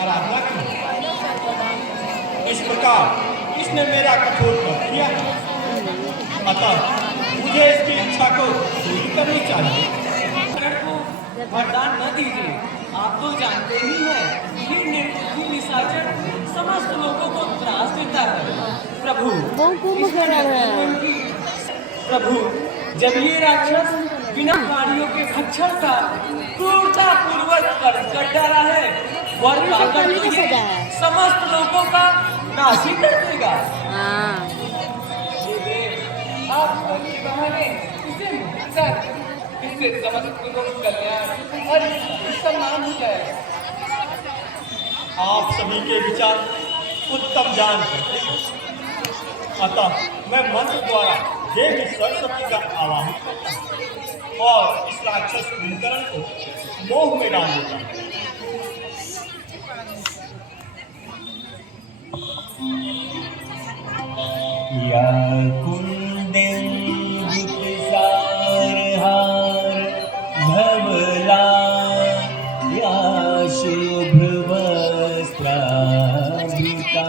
आराधना की। इस प्रकार इसने मेरा कठोर कर दिया, अतः मुझे इसकी इच्छा को पूरी करनी चाहिए। वरदान न दीजिए। आप तो जानते ही हैं कि निर्बुद्धि निशाचर समस्त लोगों को त्रास देता है। प्रभु प्रभु, जब ये राक्षस बिना प्राणियों के भक्षण का क्रूरता पूर्वक कर डाला है, वर पाकर तो ये समस्त लोगों का नाश ही कर देगा। आप बहाने इसे मुक्तकर इससे समस्त लोगों को कल्याण और सम्मान हो जाए। आप सभी के विचार उत्तम जान करते हैं, अतः मैं मंत्र द्वारा देवी सरस्वती का आवाहन करता हूँ और इस राक्षस कुंभकर्ण को मोह में डाल देता हूँ। या कुंदेन्दुसारहार धवला या शुभ्रवस्त्राभिता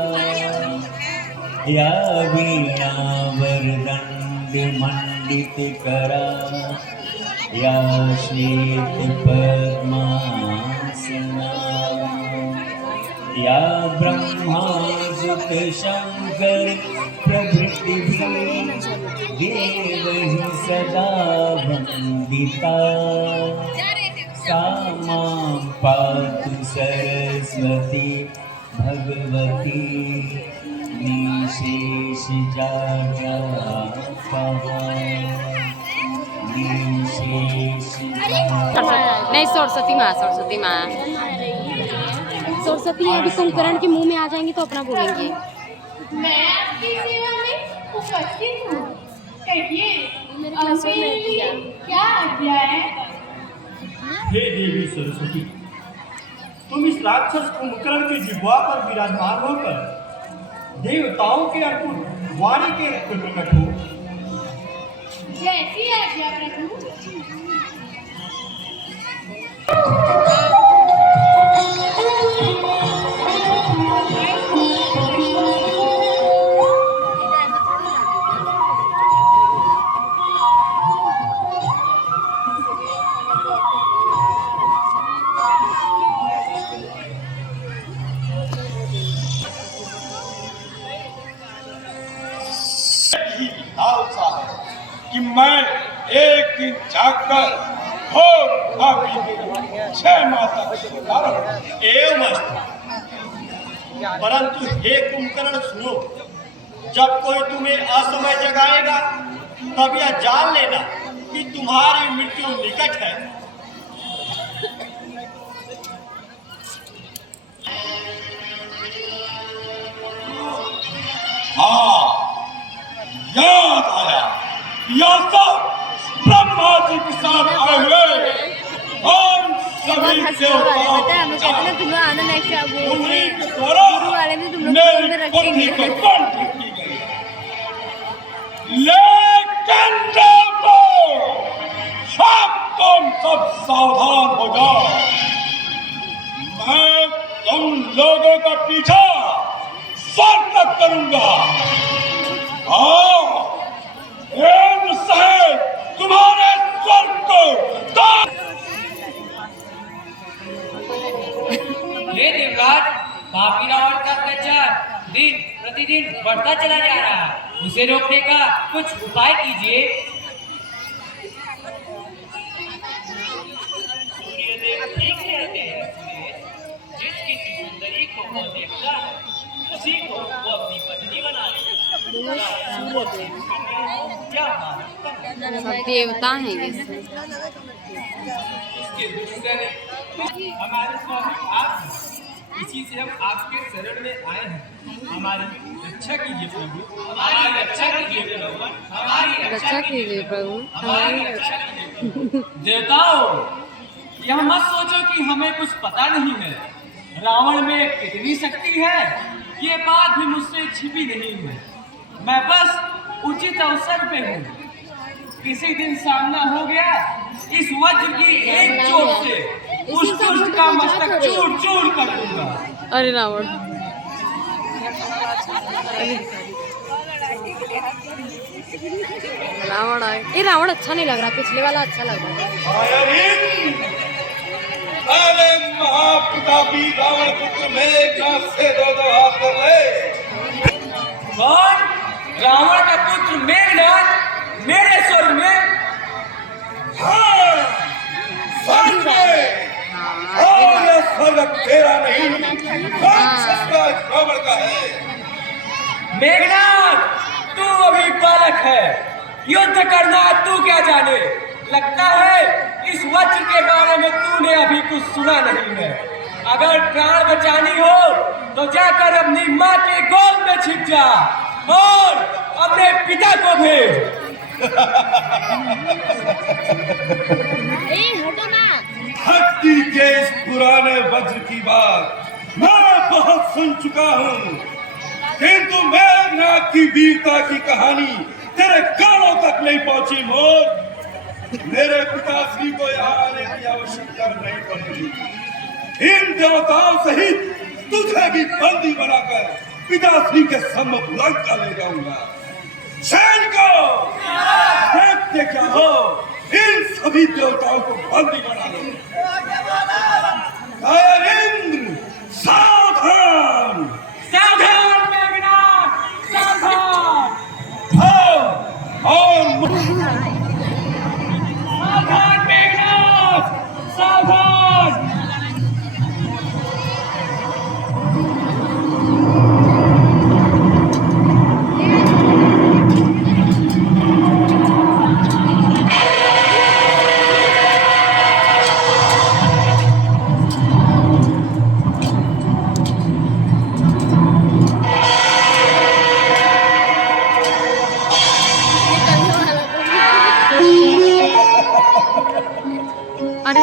या वीणावरदण्डमण्डितकरा या श्वेतपद्मासना या ब्रह्मासुत शंकर प्रभृतिभिः देवैः सदा वन्दिता सा मां पातु सरस्वती भगवती नहीं, सरस्वती माँ सरस्वती अभी कुंभकर्ण के मुंह में आ जाएंगे तो अपना बोलेंगे। मैं आपकी सेवा में उपस्थित हूँ। कहिए, आपके लिए क्या आज्ञा है? हे देवी सरस्वती, तुम इस राक्षस कुंभकर्ण की जिह्वा पर विराजमान होकर देवताओं के अद्भुत वाणी के प्रकट हो। जैसी आज्ञा प्रभु। कि मैं एक दिन जाकर घोर खा-पी के 6 माह तक शिकार हूं। एवं अस्ति। परंतु हे कुंभकर्ण सुनो, जब कोई तुम्हें असमय जगाएगा तब यह जान लेना कि तुम्हारी मृत्यु निकट है। हाँ, याद आया, यह सब ब्रह्मा जी के साथ आए हुए हम सभी देवताओं मेरी पत्नी को कंठ की गई, लेकिन देखो, अब तुम सब सावधान हो जाओ। मैं तुम लोगों का पीछा स्वर्ग तक करूंगा। तुम्हारे स्वर्ग को हे देवराज, पापी रावण का अत्याचार दिन प्रतिदिन बढ़ता चला जा रहा है। उसे रोकने का कुछ उपाय कीजिए। सूर्यदेव ठीक कहते हैं। जिस किसी सुंदरी को वो देखता है उसी को वो अपनी पत्नी बना लेता है। क्या सब देवता हैं ये। हमारे स्वामी आप, इसी से हम आपके शरण में आए हैं। हमारी रक्षा कीजिए प्रभु, हमारी रक्षा कीजिए प्रभु, हमारी रक्षा कीजिए प्रभु, हमारी रक्षा कीजिए। देवताओं, यह मत सोचो कि हमें कुछ पता नहीं है। रावण में कितनी शक्ति है ये बात भी मुझसे छिपी नहीं है। मैं बस उचित अवसर पे हूँ। किसी दिन सामना हो गया, इस वज्र की एक चोट से उस दुष्ट का मस्तक चूर चूर कर दूंगा। अरे रावण, रावण आए। ये रावण अच्छा नहीं लग रहा, पिछले वाला अच्छा लग रहा है। अरे महाप्रतापी रावण पुत्र मेघनाथ से दो हाथ कर ले। कौन? रावण का पुत्र मेघनाथ मेरे स्वर्ग में? हाँ, सच में। और यह स्वर्ग तेरा नहीं, राक्षस का रावण का है। मेघनाथ, तू अभी बालक है, युद्ध करना तू क्या जाने। लगता है इस वज्र के बारे में तूने अभी कुछ सुना नहीं है। अगर प्राण बचानी हो तो जाकर अपनी माँ के गोद में छिप जा और अपने पिता को भेज। भक्ति के इस पुराने वज्र की बात मैं बहुत सुन चुका हूँ, किंतु मेघनाथ की वीरता की कहानी तेरे कानों तक नहीं पहुंची। मोर, मेरे पिताश्री को यहाँ आने की आवश्यकता नहीं पड़ती। इन देवताओं सहित तुझे भी बंदी बनाकर पिताश्री के सम्मुख लंका ले जाऊंगा। सैनिकों, देखते क्या हो, इन सभी देवताओं को बंदी बना लो। इंद्र, सावधान! सावधान मेघनाथ, सावधान! और सावधान मेघनाथ, सावधान! अरे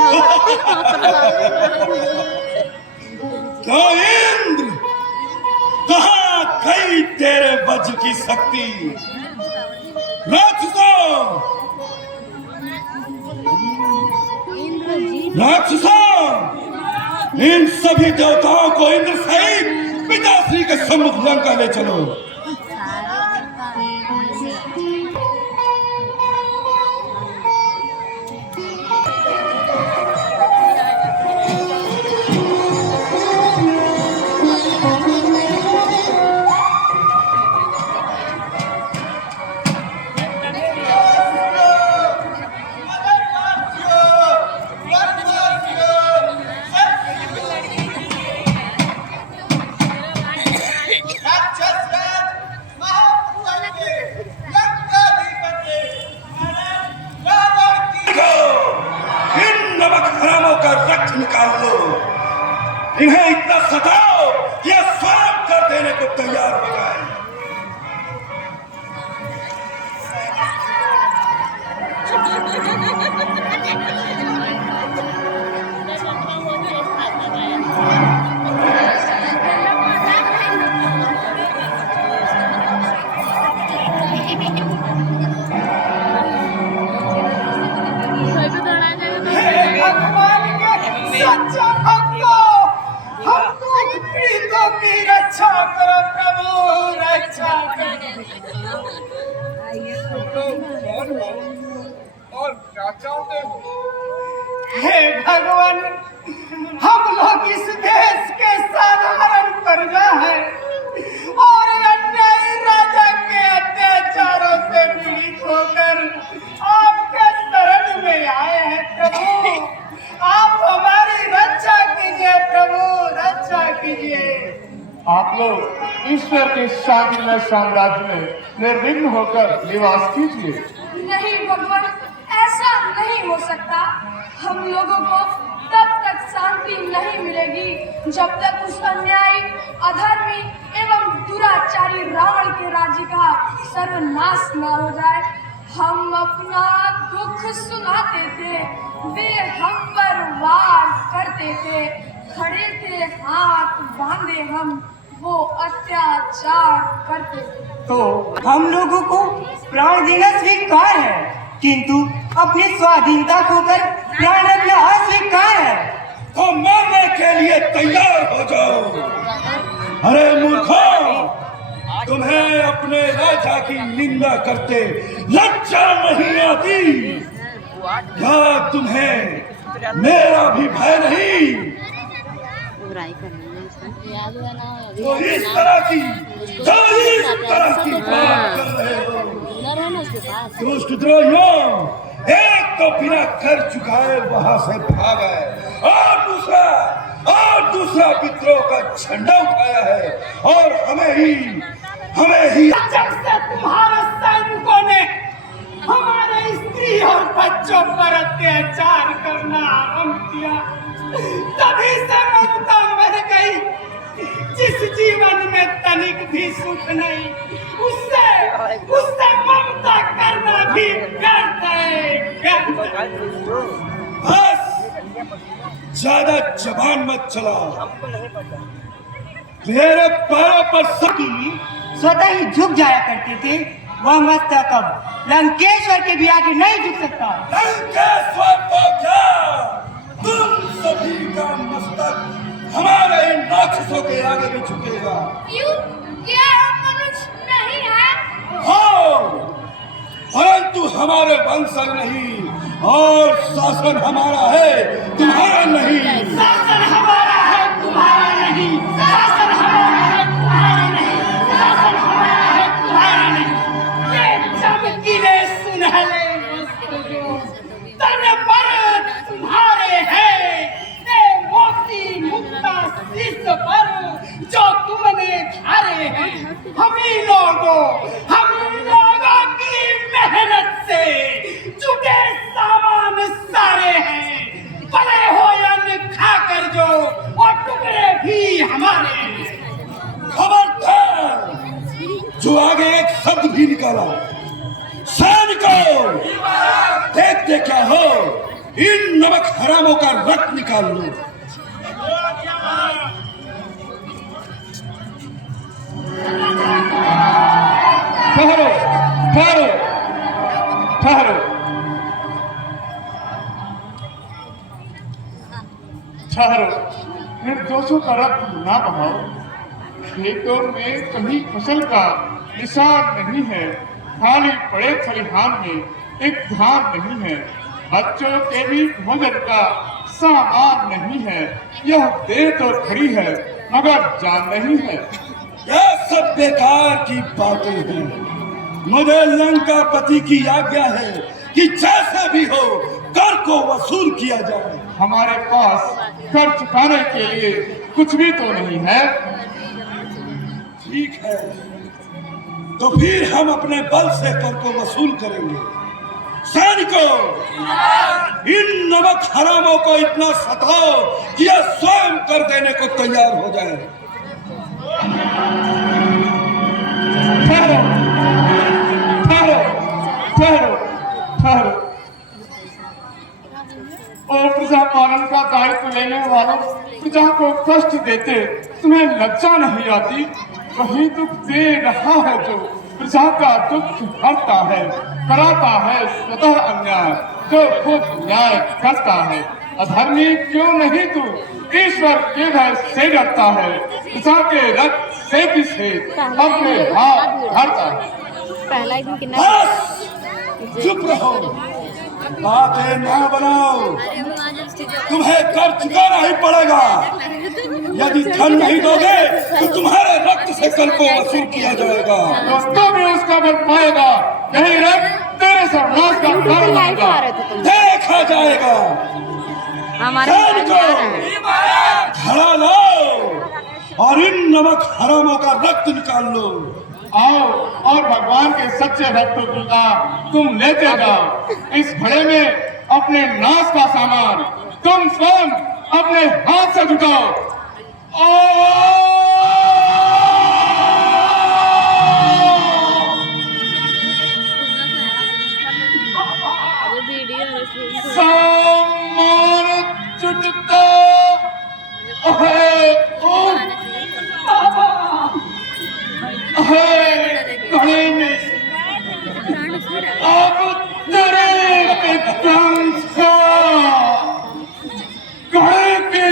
तो इंद्र, कहाँ गई तेरे वज्र की शक्ति? राक्षसों, राक्षसों, इन सभी देवताओं को इंद्र सहित पिताश्री के सम्मुख लंका ले चलो। निकाल लो, इन्हें इतना सताओ कि ये स्वयं कर देने को तैयार हो जाए। सच्चा भक्तो, हमको पीड़ितों की रक्षा करो प्रभु, रक्षा करो। और क्या चाहते हो? हे भगवान, हम लोग इस देश के साधारण प्रजा हैं और अन्यायी राजा के अत्याचारों से पीड़ित होकर आपके शरण में आए हैं प्रभु। आप हमारी रक्षा कीजिए प्रभु, रक्षा कीजिए। आप लोग ईश्वर के शांतिमय साम्राज्य में निर्विघ्न होकर निवास कीजिए। नहीं भगवान, ऐसा नहीं हो सकता। हम लोगों को तब तक शांति नहीं मिलेगी जब तक उस अन्यायी, अधर्मी एवं दुराचारी रावण के राज्य का सर्वनाश न हो जाए। हम अपना दुख सुनाते थे, वे हम पर वार करते थे, खड़े थे हाथ बांधे हम, वो अत्याचार करते थे। तो हम लोगों को प्राण देना स्वीकार है, किंतु अपनी स्वाधीनता खोकर प्राण रखना अस्वीकार है। तो मरने के लिए तैयार हो जाओ। अरे मूर्खों, तुम्हें अपने राजा की निंदा करते लज्जा नहीं आती? क्या तुम्हें मेरा भी भय नहीं? बुराई करनी है इसमें। याद हुआ ना तो इस तरह की बात कर रहे हो? हुनर है ना उसके पास। दुष्टद्रोहियों, एक तो बिना कर चुकाए वहां से भाग गए, और दूसरा विद्रोह का झंडा उठाया है, और हमें ही जब से तुम्हारे सैनिकों ने हमारे स्त्री और बच्चों पर अत्याचार करना आरंभ किया, तभी से ममता मर गई। जिस जीवन में तनिक भी सुख नहीं, उससे ममता करना भी व्यर्थ है। बस ज्यादा जबान मत चलाओ। मेरे पैरों पर सकी स्वतः ही झुक जाया करते थे, वह मस्तक अब लंकेश्वर के भी आगे नहीं झुक सकता। लंकेश्वर तो क्या, तुम सभी का मस्तक हमारे इन राक्षसों के आगे भी झुकेगा। क्यों? क्या हम मनुष्य नहीं है? हाँ, परंतु हमारे वंशज नहीं, और शासन हमारा है, तुम्हारा नहीं। शासन हमारा है, तुम्हारा नहीं। शासन हमारा है, तुम्हारा नहीं। शासन हमारा है, तुम्हारा नहीं। ये चमकीले सुनहले तन पर तुम्हारे हैं, ये मोती मुक्ता शीश पर जो तुमने धारे हैं। हम लोगों की मेहनत से जुटे सामान सारे हैं, पले हो अन्न खाकर जो, और टुकड़े भी हमारे हैं। खबरदार, जो आगे एक शब्द भी निकाला, सैनिकों, देखते क्या हो, इन नमक हरामों का रक्त निकाल लो। ठहरो, ठहरो, ठहरो, ठहरो। निर्दोषों का रक्त ना बहाओ। खेतों में कहीं फसल का निशान नहीं है, खाली पड़े खलिहान में एक धान नहीं है, बच्चों के भी भोजन का सामान नहीं है। यह देह तो खड़ी है, मगर जान नहीं है। यह सब बेकार की बातें हैं। मुझे लंकापति की आज्ञा है कि जैसे भी हो कर को वसूल किया जाए। हमारे पास कर चुकाने के लिए कुछ भी तो नहीं है। ठीक है, तो फिर हम अपने बल से कर को वसूल करेंगे। सैनिकों, इन नमक हरामों को इतना सताओ कि यह स्वयं कर देने को तैयार हो जाए। ठहरो, ठहरो, ठहरो, ठहरो। और प्रजा पालन का दायित्व लेने वालों, प्रजा को कष्ट देते तुम्हें लज्जा नहीं आती? वही दुख दे रहा है जो प्रजा का दुख हरता है, कराता है स्वतः अन्याय, जो खुद न्याय करता है। अधर्मी क्यों नहीं तू, ईश्वर के भय से डरता है, प्रजा के रक्त से किसे अपने हाथ धरता है। पहला ही दिन कितना बस चुप रहो, बातें ना बनाओ। तुम्हें कर चुकाना ही पड़ेगा। यदि धन नहीं दोगे तो तुम्हारे रक्त से कर को वसूल किया जाएगा। दोस्तों भी उसका बल पाएगा, यही रक्त तेरे सर्वनाश का कारण होगा। देखा जाएगा। हमारे खड़ा लाओ और इन नमक हरामों का रक्त निकाल लो। आओ और भगवान के सच्चे भक्तों की तुम लेते जाओ। इस घड़े में अपने नाश का सामान तुम स्वयं अपने हाथ से जुटाओ। सामान जुटता है, घड़े में अब तेरे विध्वंस घड़े के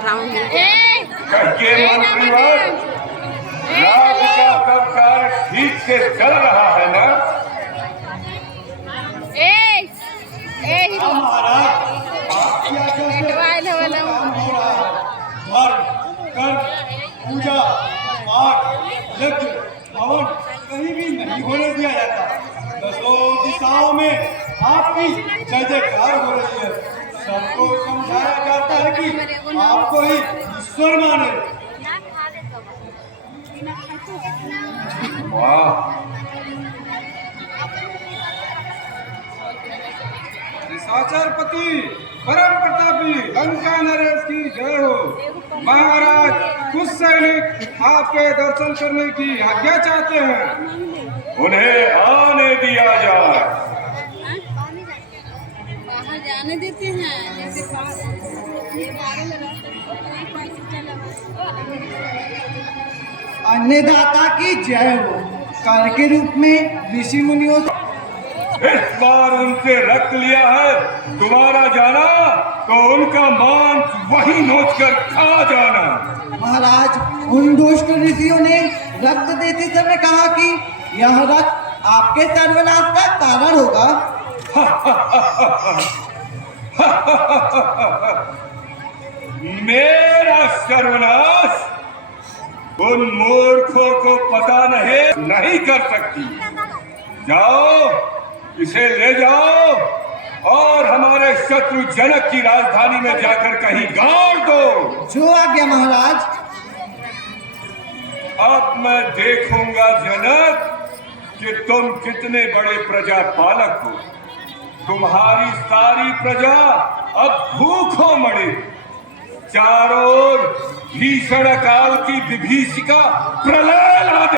राउंड कहिए मंत्रीवर, राज का सब कार्य ठीक से चल रहा है ना? महाराज आपकी आज्ञा से काम हो रहा है। धर्म, कर्म, पूजा, पाठ, यज्ञ, हवन कहीं भी नहीं होने दिया जाता। दसों दिशाओं में आपकी जय जयकार हो रही है। सबको समझाया जाता है कि आपको ही ईश्वर माने। वाह, साचारपति परम प्रतापी लंका नरेश की जय हो। महाराज, कुछ सैनिक आपके दर्शन करने की आज्ञा चाहते हैं। उन्हें आने दिया जाए। बाहर जाने देते हैं जैसे अन्नदाता की जय हो। कर के रूप में ऋषि मुनियों इस बार उनसे रक्त लिया है, तुम्हारा जाना तो उनका मांस वही नोच कर खा जाना। महाराज, उन दुष्ट ऋषियों ने रक्त देते समय कहा कि यह रक्त आपके सर्वनाश का कारण होगा। मेरा सर्वनाश उन मूर्खों को पता नहीं कर सकती। जाओ, इसे ले जाओ और हमारे शत्रु जनक की राजधानी में जाकर कहीं गाड़ दो। जो आज्ञा महाराज। अब मैं देखूंगा जनक कि तुम कितने बड़े प्रजा पालक हो। तुम्हारी सारी प्रजा अब भूखों मरे। चारों ओर भीषण अकाल की विभीषिका प्रलय ला दे।